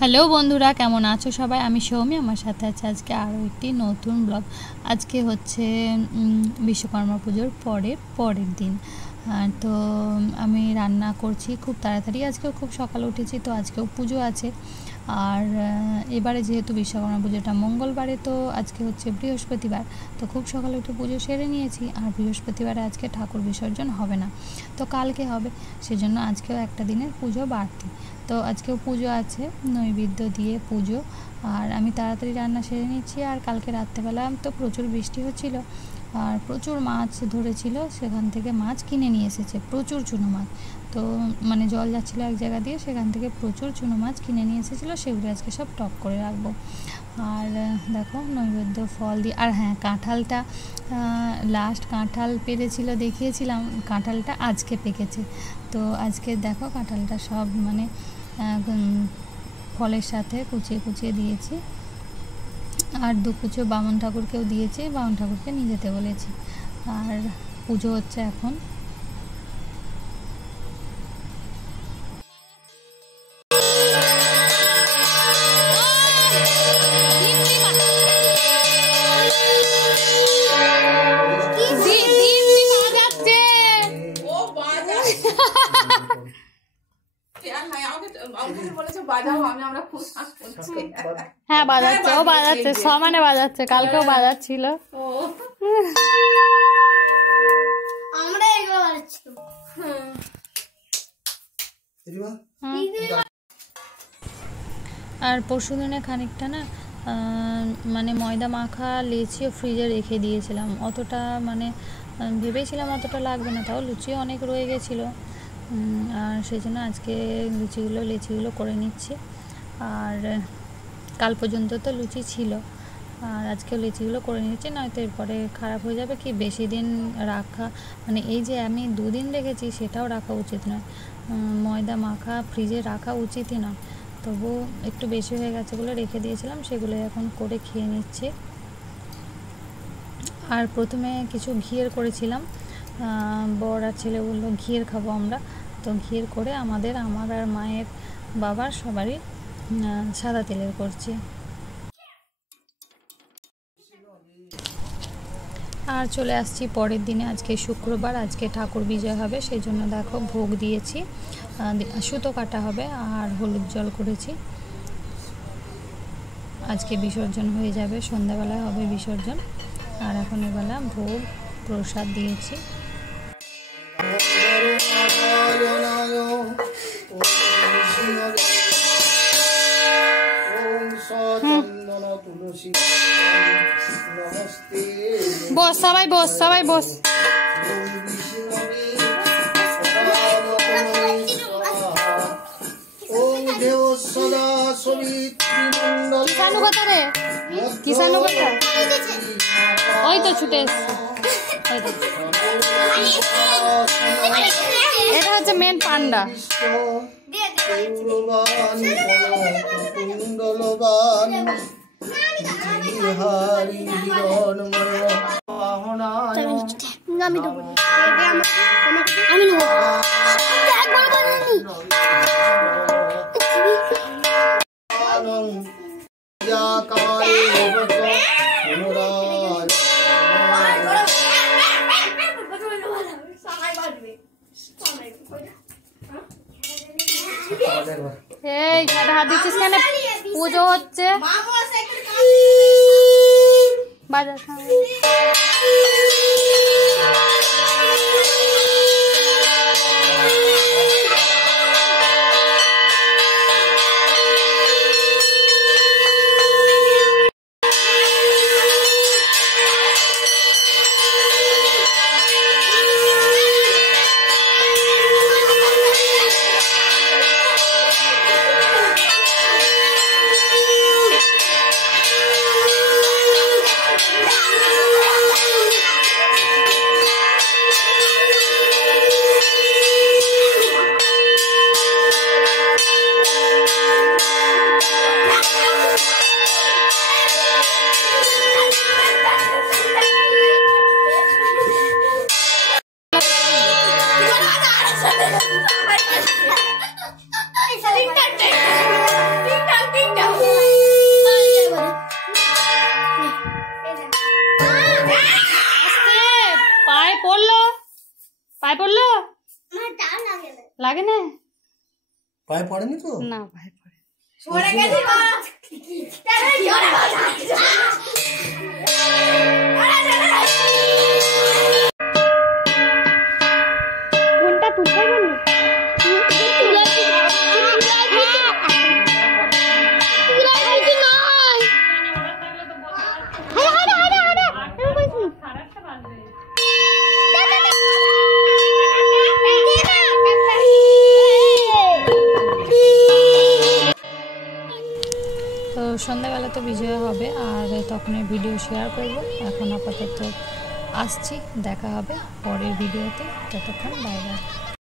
Hello বন্ধুরা, কেমন আছো সবাই? আমি সৌমি, আমার সাথে আছে আজকে আরও একটি নতুন ব্লগ। আজকে হচ্ছে বিশ্বকর্মা পুজোর পরের দিন। তো আমি রান্না করছি খুব তাড়াতাড়ি, আজকেও খুব সকালে উঠেছি, তো আজকেও পুজো আছে। আর এবারে যেহেতু বিশ্বকর্মা পুজোটা মঙ্গলবারে, তো আজকে হচ্ছে বৃহস্পতিবার, তো খুব সকালে উঠে পুজো সেরে নিয়েছি। আর বৃহস্পতিবারে আজকে ঠাকুর বিসর্জন হবে না, তো কালকে হবে, সেজন্য আজকেও একটা দিনের পুজো বাড়তি। তো আজকেও পুজো আছে, নৈবেদ্য দিয়ে পুজো। আর আমি তাড়াতাড়ি রান্না সেরে নিচ্ছি। আর কালকে রাত্রেবেলা তো প্রচুর বৃষ্টি হচ্ছিল, আর প্রচুর মাছ ধরেছিল, সেখান থেকে মাছ কিনে নিয়ে এসেছে, প্রচুর চুনো মাছ। তো মানে জল যাচ্ছিলো এক জায়গা দিয়ে, সেখান থেকে প্রচুর চুনো মাছ কিনে নিয়ে এসেছিলো, সেগুলো আজকে সব টক করে রাখবো। আর দেখো নৈবেদ্য ফল দিয়ে, আর হ্যাঁ, কাঁঠালটা লাস্ট কাঁঠাল পেরেছিল দেখিয়েছিলাম, কাঁঠালটা আজকে পেকেছে। তো আজকে দেখো কাঁঠালটা সব মানে ফলের সাথে কুচিয়ে কুচিয়ে দিয়েছি। আর দু কুচো বামন ঠাকুরকেও দিয়েছি, বামন ঠাকুরকে নিয়ে যেতে বলেছি। আর পুজো হচ্ছে এখন। হ্যাঁ বাজাচ্ছে, ও বাজাচ্ছে, সমানে বাজাচ্ছে, কালকেও বাজাচ্ছিল। আর পরশু দিনে খানিকটা না মানে ময়দা মাখা লেচিও ফ্রিজে রেখে দিয়েছিলাম, অতটা মানে ভেবেছিলাম অতটা লাগবে না, তাও লুচিও অনেক রয়ে গেছিলো। আর সেই জন্য আজকে লেচিগুলো করে নিচ্ছি। আর কাল পর্যন্ত তো লুচি ছিল, আর আজকেও লেচিগুলো করে নিচ্ছি, নয়তো এরপরে খারাপ হয়ে যাবে। কি বেশি দিন রাখা, মানে এই যে আমি 2 দিন রেখেছি, সেটাও রাখা উচিত নয়, ময়দা মাখা ফ্রিজে রাখা উচিতই নয়। তবু একটু বেশি হয়ে গেছে বলে রেখে দিয়েছিলাম, সেগুলো এখন করে খেয়ে নিচ্ছি। আর প্রথমে কিছু ঘিয়ের করেছিলাম, বর আর ছেলে বললো ঘিয়ের খাবো আমরা, তো ঘিয়ের করে আমার আর মায়ের, বাবার সবারই সাদা তেলের করছি। আর চলে আসছি পরের দিনে, আজকে শুক্রবার, আজকে ঠাকুর বিজয় হবে, সেই জন্য দেখো ভোগ দিয়েছি, সুতো কাটা হবে আর হলুদ জল করেছি। আজকে বিসর্জন হয়ে যাবে, সন্ধ্যাবেলায় হবে বিসর্জন। আর এখন এবেলা ভোগ প্রসাদ দিয়েছি। বস সবাই, বস সবাই, বস। কিষানু কথা রে, কিষানু কথা, ওই তো ছুটে এসছে। এটা হচ্ছে মেন পান্ডা। এই হাত দিচ্ছিস কেন? পুজো হচ্ছে, বাজার লাগে না? পায়ে পড়েনি তো? না পায়ে পড়ে। কোনটা তুলতে বললি? তো সন্ধ্যাবেলা তো বিজয় হবে আর তখন ভিডিও শেয়ার করব। এখন আপাতত আসছি, দেখা হবে পরের ভিডিওতে। ততক্ষণ বাই বাই।